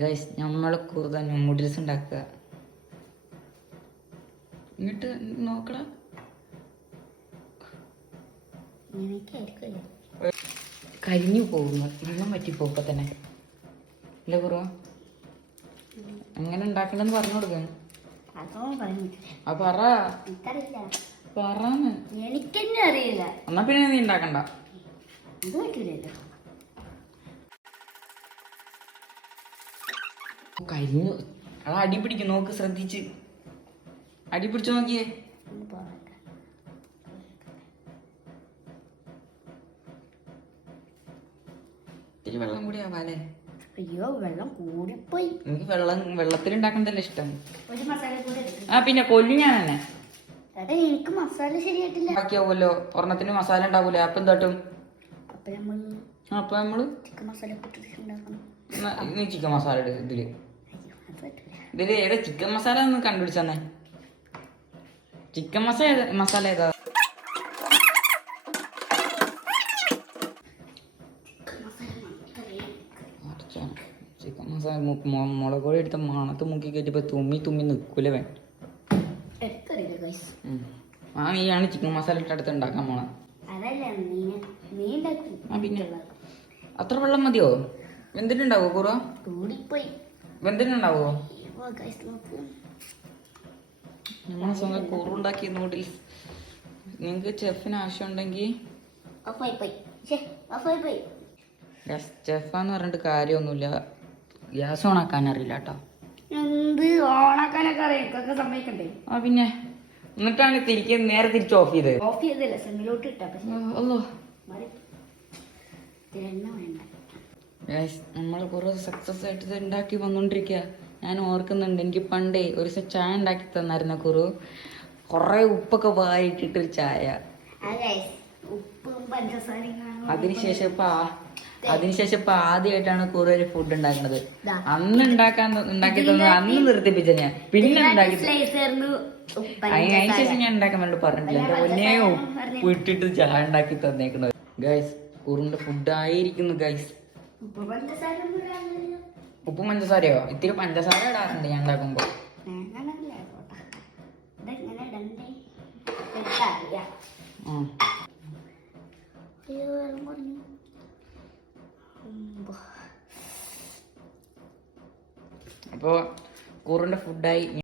Guys നമ്മളെ കൂടുതൽ noodles ഉണ്ടാക്കുക. ഇങ്ങോട്ട് നോക്കടാ. കരിഞ്ഞു പോകുന്നു, വെള്ളം പറ്റിപ്പോ ഇപ്പൊ തന്നെ. അല്ലേ കുറവ എങ്ങനെ ഉണ്ടാക്കണ്ടെന്ന് പറഞ്ഞു കൊടുക്ക. പറ പറന്ന്. എനിക്കെന്നെ അറിയില്ല. എന്നാ പിന്നെ നീ ഉണ്ടാക്കണ്ട. കരിഞ്ഞു. അത് അടി പിടിക്കും, നോക്ക് ശ്രദ്ധിച്ച്. അടി പിടിച്ചു നോക്കിയേ. ഇത്തിരി വെള്ളം കൂടി ആവാല്ലേ? അയ്യോ വെള്ളം കൂടിപ്പോയി. എനിക്ക് വെള്ളത്തിൽ ഉണ്ടാക്കണ്ടല്ലേ ഇഷ്ടം. ആ പിന്നെ കൊല്ലും ഞാൻ തന്നെ. എനിക്ക് മസാല ശരിയായിട്ടില്ല. ബാക്കിയാവുമല്ലോ, ഒരെണ്ണത്തിന് മസാല ഉണ്ടാവൂലേ. അപ്പം എന്താട്ടും? അപ്പൊ നമ്മള് നീ ചിക്കൻ മസാല ഇട് ഇതില് ഏതാ ചിക്കൻ മസാല ഒന്ന് കണ്ടുപിടിച്ചെന്നേ. ചിക്കൻ മസാല ഏതാ? ചിക്കൻ മസാല മുളക് പൊടി എടുത്ത മണത്ത് മുക്കി കയറ്റിപ്പോ തുമ്മി നിക്കൂല വേണ്ട. ആ നീയാണ് ചിക്കൻ മസാല ഇട്ട് അടുത്ത് ഉണ്ടാക്കാൻ പോണ. പിന്നെ അത്ര വെള്ളം മതിയോ? വെന്തിട്ടുണ്ടാവോ കുറ? വെന്തിട്ടുണ്ടാവോ? നമ്മളെ സ്വന്തം കൂറുണ്ടാക്കി നൂഡിൽസ്. നിങ്ങക്ക് ചെഫിന് ആവശ്യം ഉണ്ടെങ്കിൽ ചെഫാന്ന് പറഞ്ഞിട്ട് കാര്യമൊന്നുമില്ല. ഗ്യാസ് ഓണാക്കാൻ അറിയില്ല കേട്ടോ. ആ പിന്നെ എന്നിട്ടാണ് നേരെ തിരിച്ച് ഓഫ് ചെയ്തത്. നമ്മൾ കുറെ സക്സസ് ആയിട്ട് ഇത് ഉണ്ടാക്കി വന്നോണ്ടിരിക്കുക. ഞാൻ ഓർക്കുന്നുണ്ട്, എനിക്ക് പണ്ടേ ഒരു ചായ ഉണ്ടാക്കി തന്നായിരുന്ന കുറു. കൊറേ ഉപ്പൊക്കെ വായിട്ടിട്ടൊരു ചായ. അതിനുശേഷം ഇപ്പൊ ആദ്യമായിട്ടാണ് കുറേ ഒരു ഫുഡ് ഉണ്ടാക്കുന്നത്. അന്ന് ഉണ്ടാക്കി തന്നത് അന്ന് നിർത്തിപ്പിച്ച ഞാൻ. പിന്നെ ഉണ്ടാക്കി അതിനുശേഷം ഞാൻ ഉണ്ടാക്കാൻ വേണ്ടി പറഞ്ഞിട്ടില്ല. എന്റെ ഒന്നേ ഉപ്പ് ഇട്ടിട്ട് ചായ ഉണ്ടാക്കി തന്നേക്കണത്. ഗൈസ് കുറുന്റെ ഫുഡ് ആയിരിക്കുന്നു ഗൈസ്. ഉപ്പ് പഞ്ചസാരയോ? ഇത്തിരി പഞ്ചസാര ഇടാറുണ്ട് ഞാൻ ഉണ്ടാക്കുമ്പോ. അപ്പൊ കുറുന്റെ ഫുഡായി.